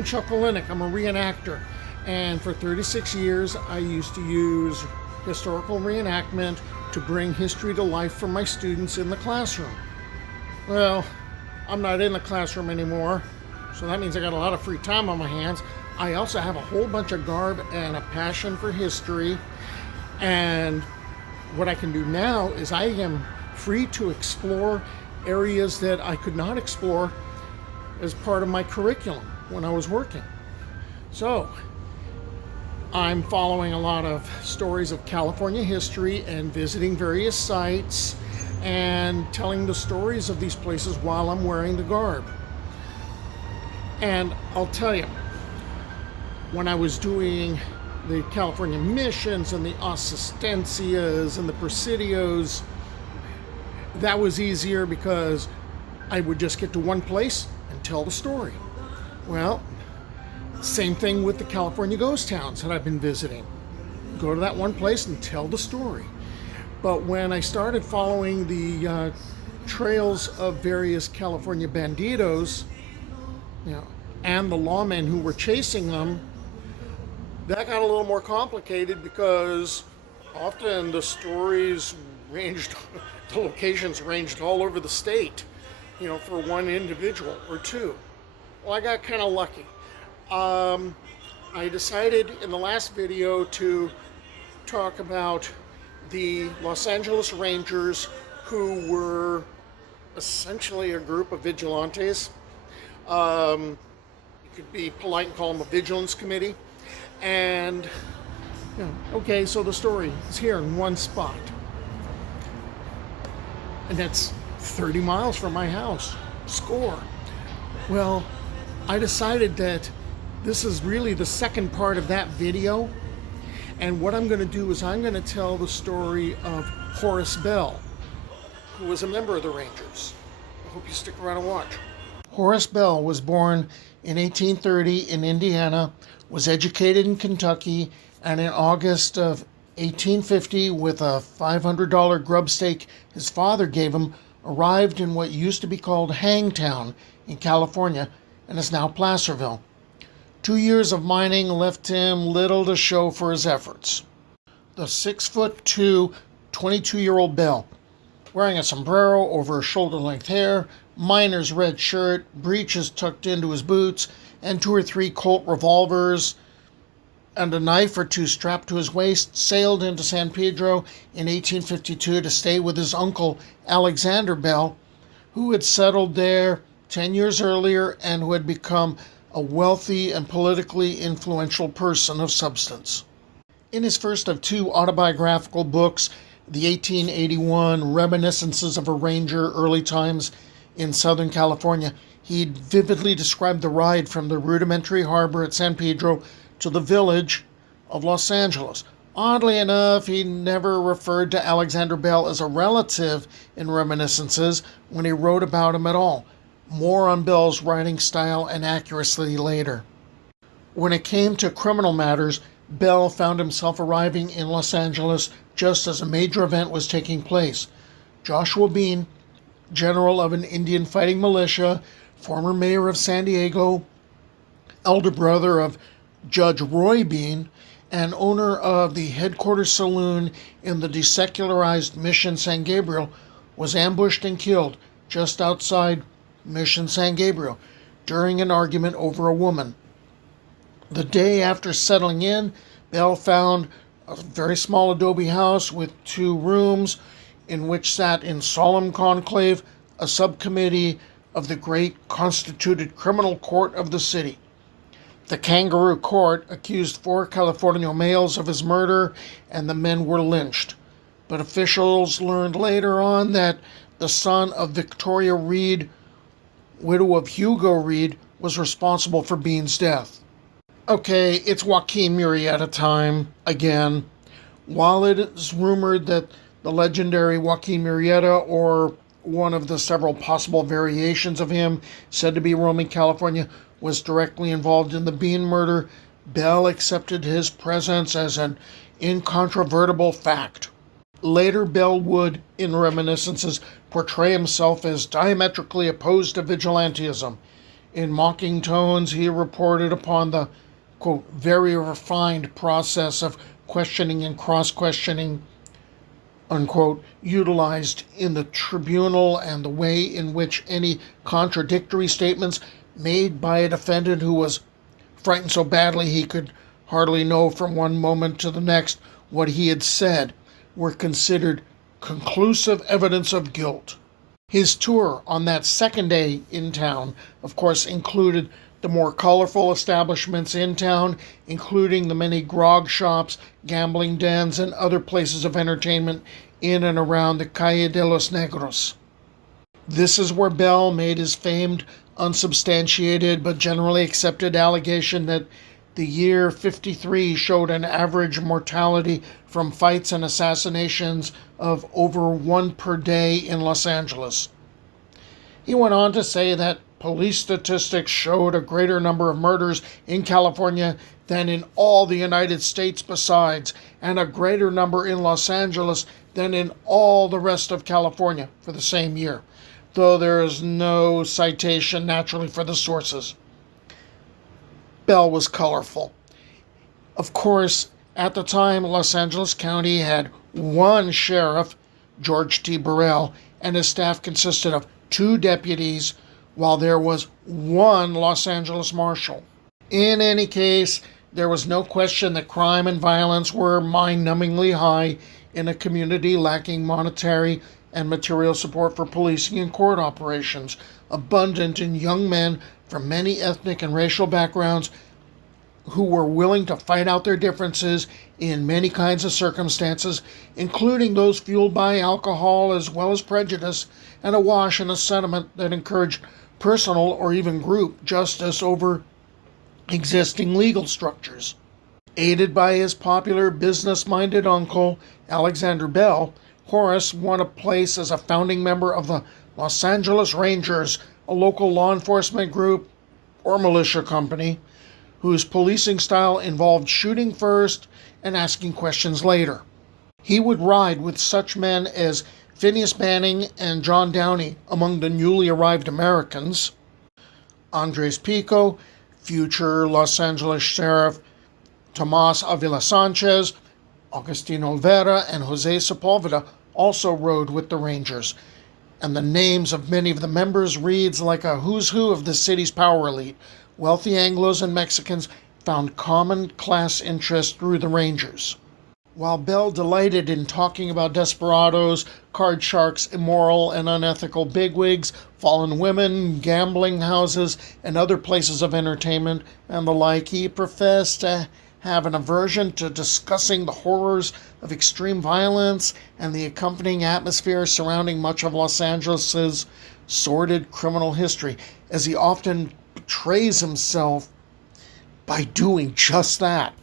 I'm Chuck Olenek. I'm a reenactor. And for 36 years, I used to use historical reenactment to bring history to life for my students in the classroom. Well, I'm not in the classroom anymore, so that means I got a lot of free time on my hands. I also have a whole bunch of garb and a passion for history. And what I can do now is I am free to explore areas that I could not explore as part of my curriculum when I was working. So I'm following a lot of stories of California history and visiting various sites and telling the stories of these places while I'm wearing the garb. And I'll tell you, when I was doing the California missions and the Asistencias and the Presidios, that was easier because I would just get to one place and tell the story. Well, same thing with the California ghost towns that I've been visiting. Go to that one place and tell the story. But when I started following the trails of various California bandidos, and the lawmen who were chasing them, that got a little more complicated because often the stories ranged, the locations ranged all over the state, for one individual or two. Well, I got kind of lucky. I decided in the last video to talk about the Los Angeles Rangers, who were essentially a group of vigilantes. You could be polite and call them a vigilance committee. And, okay, so the story is here in one spot. And that's 30 miles from my house. Score. Well, I decided that this is really the second part of that video. And what I'm going to do is I'm going to tell the story of Horace Bell, who was a member of the Rangers. I hope you stick around and watch. Horace Bell was born in 1830 in Indiana, was educated in Kentucky, and in August of 1850, with a $500 grub stake his father gave him, arrived in what used to be called Hangtown in California and is now Placerville. 2 years of mining left him little to show for his efforts. The 6'2", 22-year-old Bell, wearing a sombrero over his shoulder-length hair, miner's red shirt, breeches tucked into his boots, and 2 or 3 Colt revolvers, and a knife or two strapped to his waist, sailed into San Pedro in 1852 to stay with his uncle, Alexander Bell, who had settled there 10 years earlier and who had become a wealthy and politically influential person of substance. In his first of 2 autobiographical books, the 1881 Reminiscences of a Ranger, Early Times in Southern California, he vividly described the ride from the rudimentary harbor at San Pedro to the village of Los Angeles. Oddly enough, he never referred to Alexander Bell as a relative in Reminiscences when he wrote about him at all. More on Bell's writing style and accuracy later. When it came to criminal matters, Bell found himself arriving in Los Angeles just as a major event was taking place. Joshua Bean, general of an Indian fighting militia, former mayor of San Diego, elder brother of Judge Roy Bean, and owner of the headquarters saloon in the desecularized Mission San Gabriel, was ambushed and killed just outside Mission San Gabriel during an argument over a woman. The day after settling in, Bell found a very small adobe house with 2 rooms in which sat in solemn conclave a subcommittee of the great constituted criminal court of the city. The kangaroo court accused 4 California males of his murder, and the men were lynched. But officials learned later on that the son of Victoria Reed, widow of Hugo Reed, was responsible for Bean's death. Okay, it's Joaquin Murrieta time again. While it is rumored that the legendary Joaquin Murrieta, or one of the several possible variations of him said to be roaming California, was directly involved in the Bean murder, Bell accepted his presence as an incontrovertible fact. Later, Bell would, in Reminiscences, portray himself as diametrically opposed to vigilantism. In mocking tones, he reported upon the, quote, very refined process of questioning and cross-questioning, unquote, utilized in the tribunal and the way in which any contradictory statements made by a defendant who was frightened so badly he could hardly know from one moment to the next what he had said were considered conclusive evidence of guilt. His tour on that second day in town, of course, included the more colorful establishments in town, including the many grog shops, gambling dens, and other places of entertainment in and around the Calle de los Negros. This is where Bell made his famed, unsubstantiated but generally accepted allegation that the year 53 showed an average mortality from fights and assassinations of over one per day in Los Angeles. He went on to say that police statistics showed a greater number of murders in California than in all the United States besides, and a greater number in Los Angeles than in all the rest of California for the same year, though there is no citation naturally for the sources. Bell was colorful. Of course, at the time, Los Angeles County had one sheriff, George T. Burrell, and his staff consisted of 2 deputies, while there was 1 Los Angeles marshal. In any case, there was no question that crime and violence were mind-numbingly high in a community lacking monetary and material support for policing and court operations, abundant in young men from many ethnic and racial backgrounds who were willing to fight out their differences in many kinds of circumstances, including those fueled by alcohol as well as prejudice, and awash in a sentiment that encouraged personal or even group justice over existing legal structures. Aided by his popular business-minded uncle, Alexander Bell, Horace won a place as a founding member of the Los Angeles Rangers, a local law enforcement group or militia company whose policing style involved shooting first and asking questions later. He would ride with such men as Phineas Manning and John Downey among the newly arrived Americans, Andres Pico, future Los Angeles Sheriff Tomas Avila Sanchez, Agustin Olvera, and Jose Sepulveda also rode with the Rangers, and the names of many of the members reads like a who's who of the city's power elite. Wealthy Anglos and Mexicans found common class interest through the Rangers. While Bell delighted in talking about desperados, card sharks, immoral and unethical bigwigs, fallen women, gambling houses, and other places of entertainment, and the like, he professed to have an aversion to discussing the horrors of extreme violence and the accompanying atmosphere surrounding much of Los Angeles' sordid criminal history, as he often betrays himself by doing just that.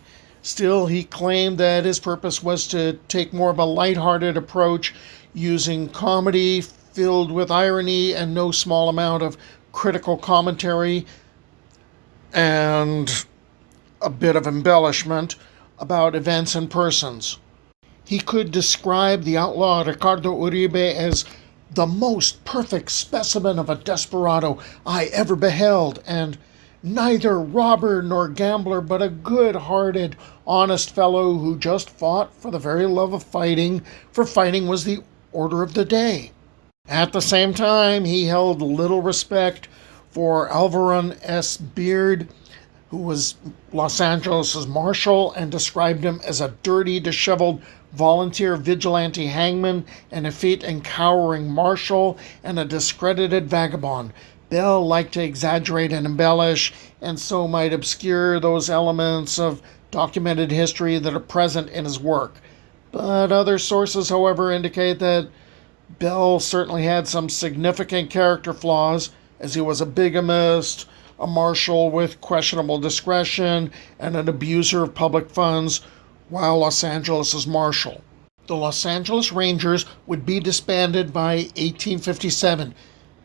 Still, he claimed that his purpose was to take more of a lighthearted approach, using comedy filled with irony and no small amount of critical commentary and a bit of embellishment about events and persons. He could describe the outlaw Ricardo Uribe as the most perfect specimen of a desperado I ever beheld, and neither robber nor gambler, but a good-hearted, honest fellow who just fought for the very love of fighting, for fighting was the order of the day. At the same time, he held little respect for Alvaron S. Beard, who was Los Angeles' marshal, and described him as a dirty, disheveled volunteer vigilante hangman, an effete and cowering marshal, and a discredited vagabond. Bell liked to exaggerate and embellish, and so might obscure those elements of documented history that are present in his work. But other sources, however, indicate that Bell certainly had some significant character flaws, as he was a bigamist, a marshal with questionable discretion, and an abuser of public funds while Los Angeles' marshal. The Los Angeles Rangers would be disbanded by 1857,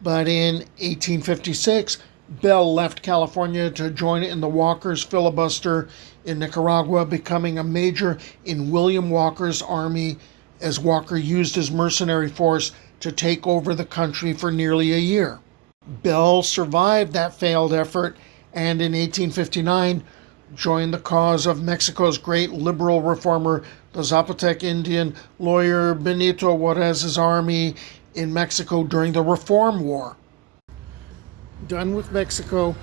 but in 1856, Bell left California to join in the Walker's filibuster in Nicaragua, becoming a major in William Walker's army as Walker used his mercenary force to take over the country for nearly a year. Bell survived that failed effort and in 1859 joined the cause of Mexico's great liberal reformer, the Zapotec Indian lawyer Benito Juárez's army in Mexico during the Reform War. Done with Mexico,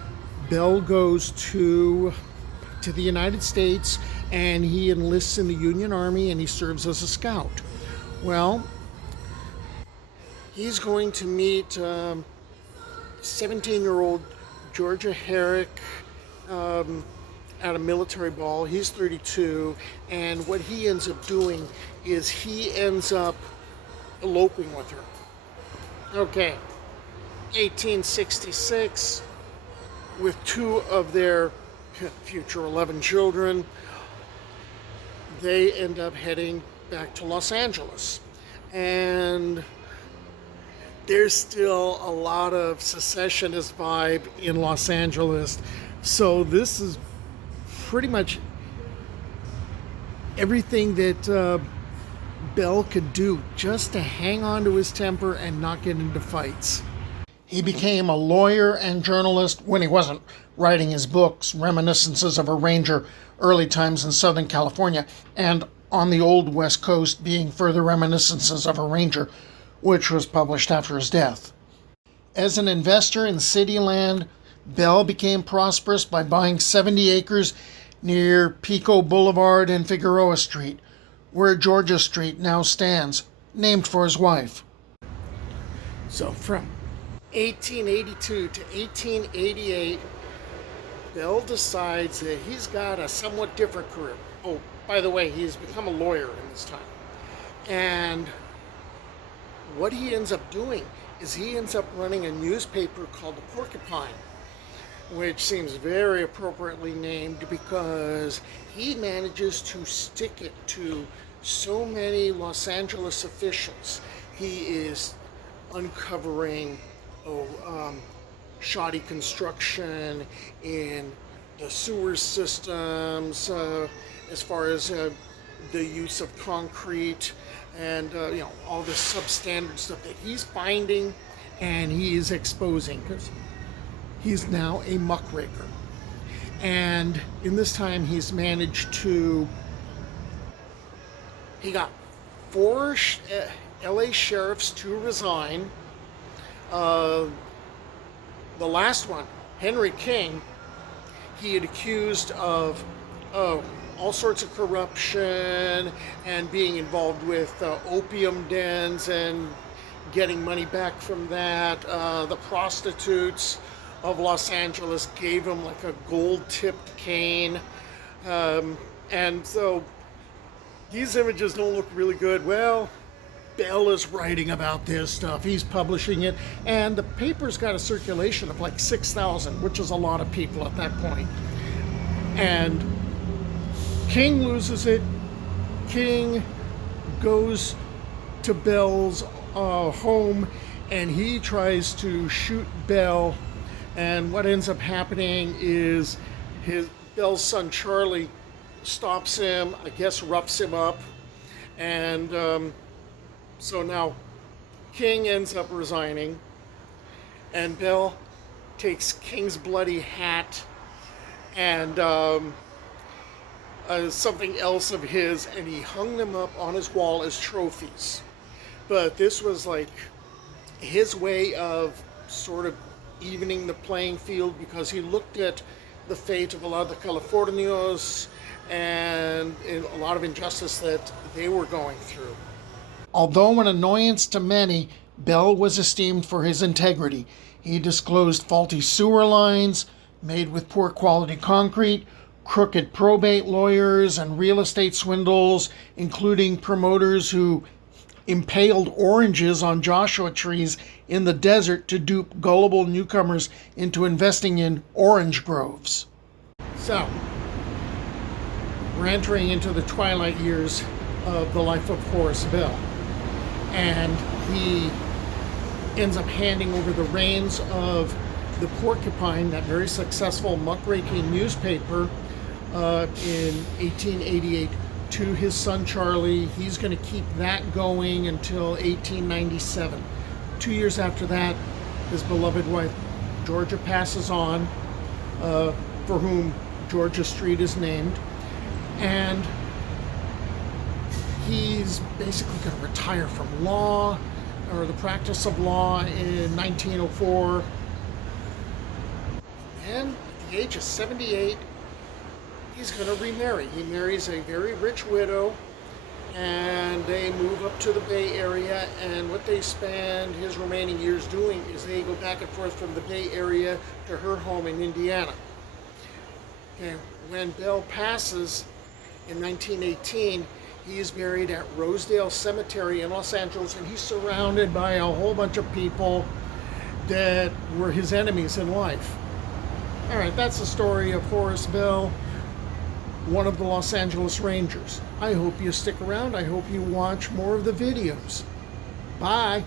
Bell goes to the United States and he enlists in the Union Army and he serves as a scout. Well, he's going to meet 17-year-old Georgia Herrick at a military ball. He's 32, and what he ends up doing is he ends up eloping with her. Okay, 1866, with two of their future 11 children, they end up heading back to Los Angeles. And there's still a lot of secessionist vibe in Los Angeles. So this is pretty much everything that Bell could do just to hang on to his temper and not get into fights. He became a lawyer and journalist when he wasn't writing his books, Reminiscences of a Ranger, Early Times in Southern California, and On the Old West Coast, being further Reminiscences of a Ranger, which was published after his death. As an investor in city land, Bell became prosperous by buying 70 acres near Pico Boulevard and Figueroa Street, where Georgia Street now stands, named for his wife. So from 1882 to 1888, Bell decides that he's got a somewhat different career. Oh, by the way, he's become a lawyer in this time. And what he ends up doing is he ends up running a newspaper called the Porcupine, which seems very appropriately named because he manages to stick it to so many Los Angeles officials. He is uncovering shoddy construction in the sewer systems, as far as the use of concrete and all this substandard stuff that he's finding and he is exposing, because he's now a muckraker. And in this time he's managed to, he got 4 LA sheriffs to resign. The last one, Henry King, he had accused of all sorts of corruption and being involved with opium dens and getting money back from that. The prostitutes of Los Angeles gave him like a gold-tipped cane. And so these images don't look really good. Well, Bell is writing about this stuff. He's publishing it. And the paper's got a circulation of like 6,000, which is a lot of people at that point. And King loses it. King goes to Bell's home and he tries to shoot Bell. And what ends up happening is Bell's son Charlie stops him, I guess roughs him up. And so now King ends up resigning. And Bell takes King's bloody hat and something else of his, and he hung them up on his wall as trophies. But this was like his way of sort of evening the playing field, because he looked at the fate of a lot of the Californios and a lot of injustice that they were going through. Although an annoyance to many, Bell was esteemed for his integrity. He disclosed faulty sewer lines made with poor quality concrete, crooked probate lawyers, and real estate swindles, including promoters who impaled oranges on Joshua trees in the desert to dupe gullible newcomers into investing in orange groves. So, we're entering into the twilight years of the life of Horace Bell. And he ends up handing over the reins of the Porcupine, that very successful muckraking newspaper, in 1888 to his son Charlie. He's going to keep that going until 1897. 2 years after that, his beloved wife Georgia passes on, for whom Georgia Street is named, and he's basically going to retire from law or the practice of law in 1904. And at the age of 78, he's going to remarry. He marries a very rich widow, and they move up to the Bay Area, and what they spend his remaining years doing is they go back and forth from the Bay Area to her home in Indiana. And when Bell passes in 1918, he is buried at Rosedale Cemetery in Los Angeles, and he's surrounded by a whole bunch of people that were his enemies in life. All right, that's the story of Horace Bell, one of the Los Angeles Rangers. I hope you stick around. I hope you watch more of the videos. Bye.